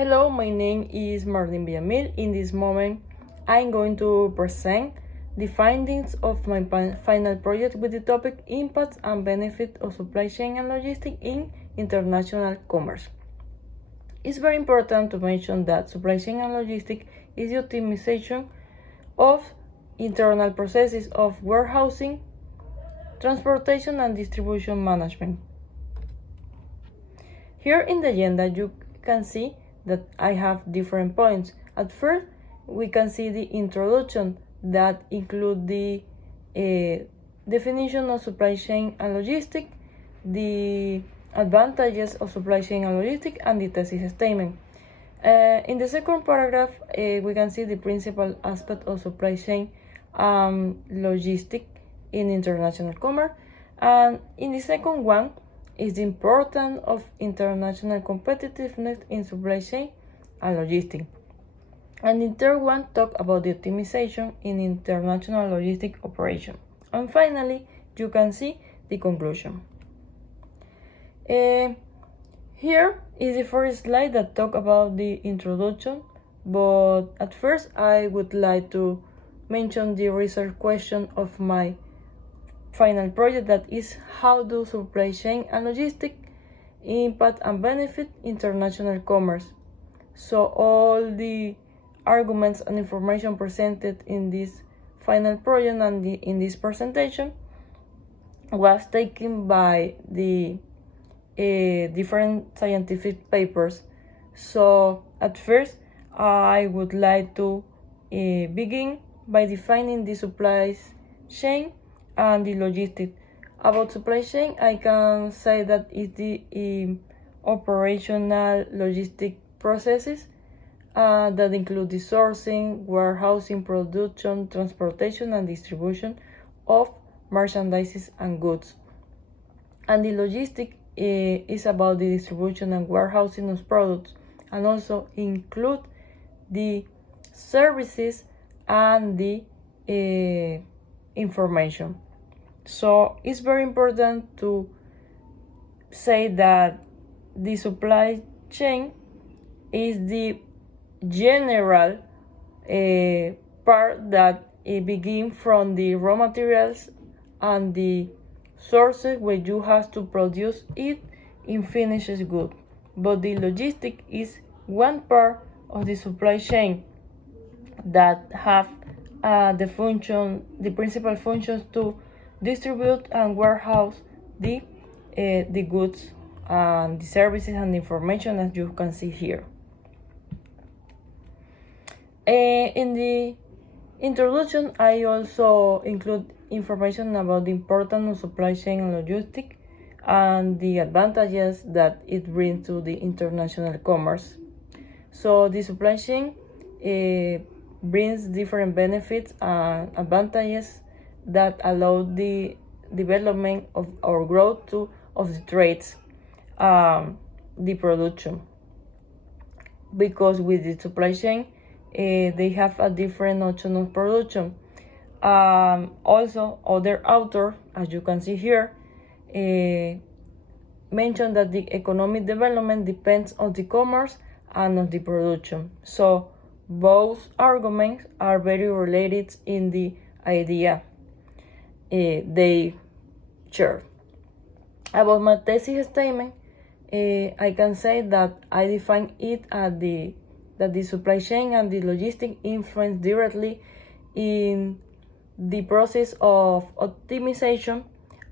Hello, my name is Martin Villamil. In this moment, I'm going to present the findings of my final project with the topic Impacts and Benefits of Supply Chain and Logistics in International Commerce. It's very important to mention that supply chain and logistics is the optimization of internal processes of warehousing, transportation, and distribution management. Here in the agenda, you can see that I have different points. At first, we can see the introduction that include the definition of supply chain and logistics, the advantages of supply chain and logistics, and the thesis statement. In the second paragraph, we can see the principal aspect of supply chain logistics in international commerce, and in the second one is the importance of international competitiveness in supply chain and logistics. And the third one talk about the optimization in international logistic operation. And finally, you can see the conclusion. Here is the first slide that talk about the introduction, but at first I would like to mention the research question of my final project, that is how do supply chain and logistics impact and benefit international commerce. So all the arguments and information presented in this final project and in this presentation was taken by the different scientific papers. So at first I would like to begin by defining the supply chain and the logistics. About supply chain, I can say that it's the operational logistic processes that include the sourcing, warehousing, production, transportation, and distribution of merchandise and goods. And the logistic is about the distribution and warehousing of products, and also include the services and the information. So it's very important to say that the supply chain is the general part that begins from the raw materials and the sources where you have to produce it in finished good. But the logistic is one part of the supply chain that have the principal functions to distribute and warehouse the goods and the services and the information, as you can see here. In the introduction, I also include information about the importance of supply chain and logistics and the advantages that it brings to the international commerce. So the supply chain brings different benefits and advantages that allow the development of our growth of the trades, the production. Because with the supply chain, they have a different option of production. Also, other authors, as you can see here, mention that the economic development depends on the commerce and on the production. So both arguments are very related in the idea they share. About my thesis statement, I can say that I define it as that the supply chain and the logistic influence directly in the process of optimization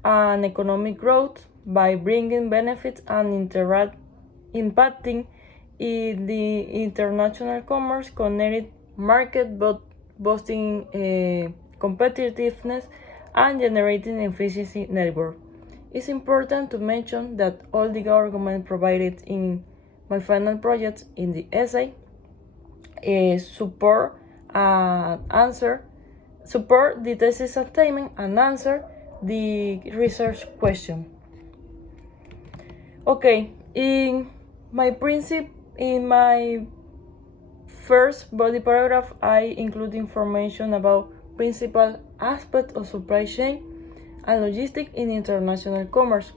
and economic growth by bringing benefits and impacting in the international commerce connected market, but boosting competitiveness and generating efficiency network. It's important to mention that all the arguments provided in my final project in the essay support the thesis statement and answer the research question. Okay, in my first body paragraph, I include information about principal aspects of supply chain and logistics in international commerce.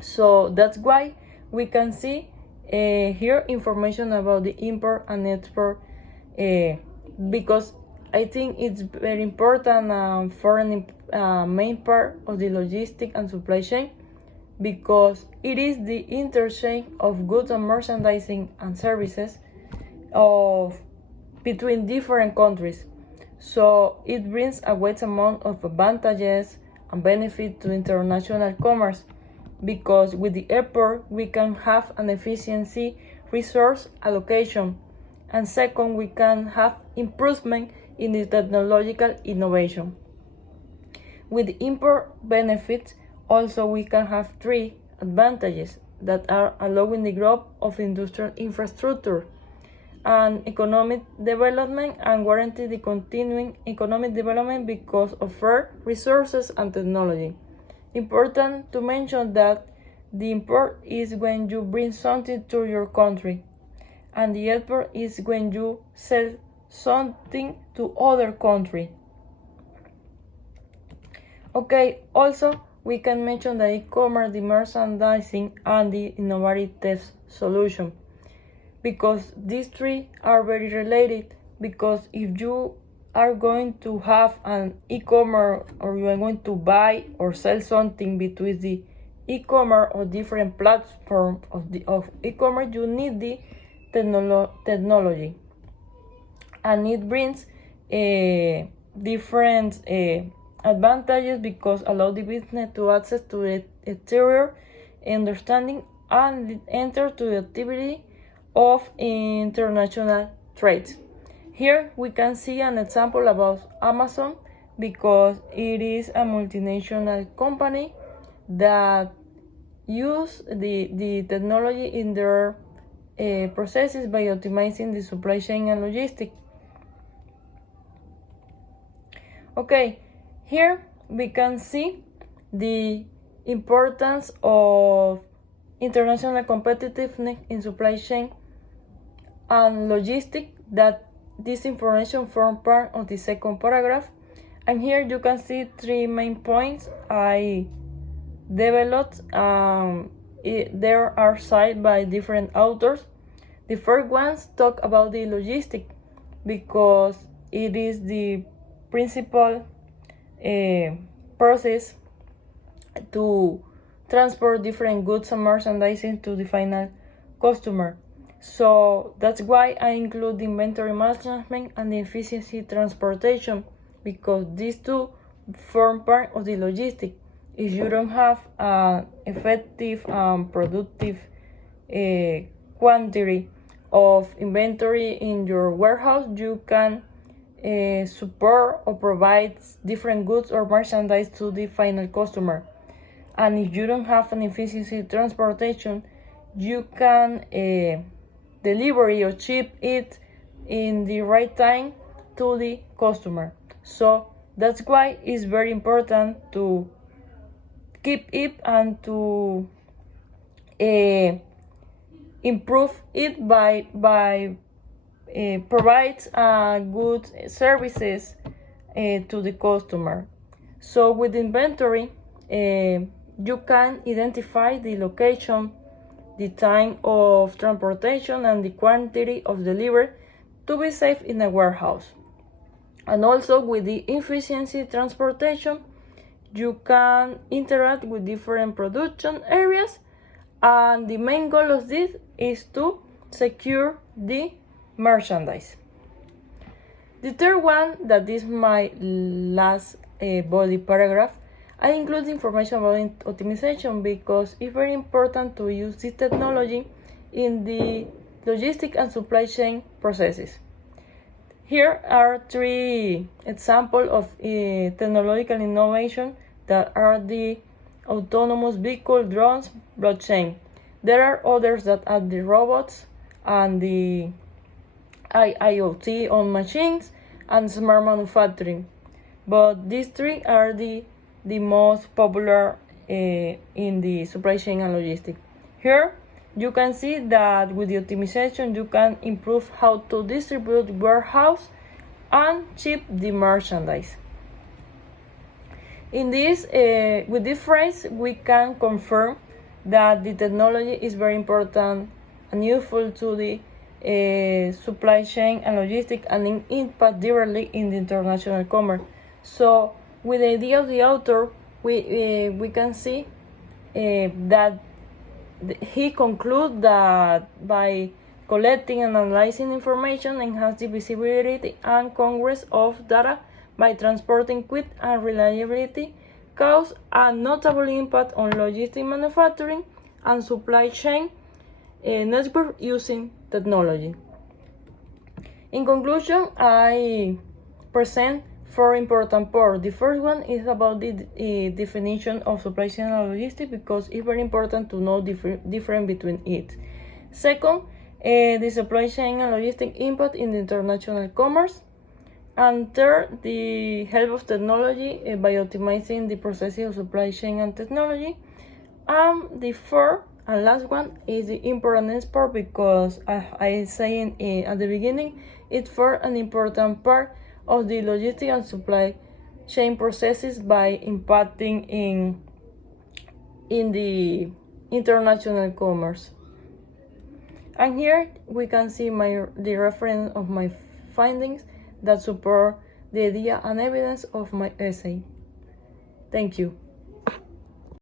So that's why we can see here information about the import and export because I think it's very important for an main part of the logistic and supply chain because it is the interchange of goods and merchandising and services between different countries. So it brings a great amount of advantages and benefit to international commerce because with the airport we can have an efficiency resource allocation, and second, we can have improvement in the technological innovation. With the import benefits, also we can have three advantages that are allowing the growth of industrial infrastructure and economic development and guarantee the continuing economic development because of fair resources and technology. Important to mention that the import is when you bring something to your country, and the export is when you sell something to other country. Okay, also we can mention the e-commerce, the merchandising, and the innovative solution because these three are very related because if you are going to have an e-commerce or you are going to buy or sell something between the e-commerce or different platforms of e-commerce, you need the technology, and it brings different advantages because allow the business to access to the exterior understanding and enter to the activity of international trade. Here we can see an example about Amazon because it is a multinational company that use the technology in their processes by optimizing the supply chain and logistics. Okay, here we can see the importance of international competitiveness in supply chain and logistics, that this information forms part of the second paragraph. And here you can see three main points I developed. There are cited by different authors. The first ones talk about the logistics because it is the principal process to transport different goods and merchandising to the final customer. So that's why I include the inventory management and the efficiency transportation because these two form part of the logistics. If you don't have an effective productive quantity of inventory in your warehouse, you can support or provide different goods or merchandise to the final customer. And if you don't have an efficiency transportation, you can deliver or ship it in the right time to the customer. So that's why it's very important to keep it and to improve it by provide good services to the customer. So with inventory, you can identify the location, the time of transportation, and the quantity of delivery to be saved in a warehouse. And also with the efficiency transportation, you can interact with different production areas, and the main goal of this is to secure the merchandise. The third one, that is my last body paragraph, I include information about optimization because it's very important to use this technology in the logistic and supply chain processes. Here are three examples of technological innovation that are the autonomous vehicle, drones, blockchain. There are others that are the robots and the IoT on machines and smart manufacturing. But these three are the most popular in the supply chain and logistics. Here you can see that with the optimization you can improve how to distribute warehouse and ship the merchandise. In this, with this phrase, we can confirm that the technology is very important and useful to the supply chain and logistics and impact directly in the international commerce. So with the idea of the author, we can see that he concludes that by collecting and analyzing information enhance the visibility and congruence of data by transporting quick and reliability, cause a notable impact on logistic manufacturing and supply chain network using technology. In conclusion, I present four important parts. The first one is about the definition of supply chain and logistics, because it's very important to know difference between it. Second, the supply chain and logistic impact in the international commerce. And third, the help of technology by optimizing the processes of supply chain and technology. And the fourth and last one is the important part, because I saying at the beginning, it's for an important part of the logistic and supply chain processes by impacting in the international commerce. And here we can see the reference of my findings that support the idea and evidence of my essay. Thank you.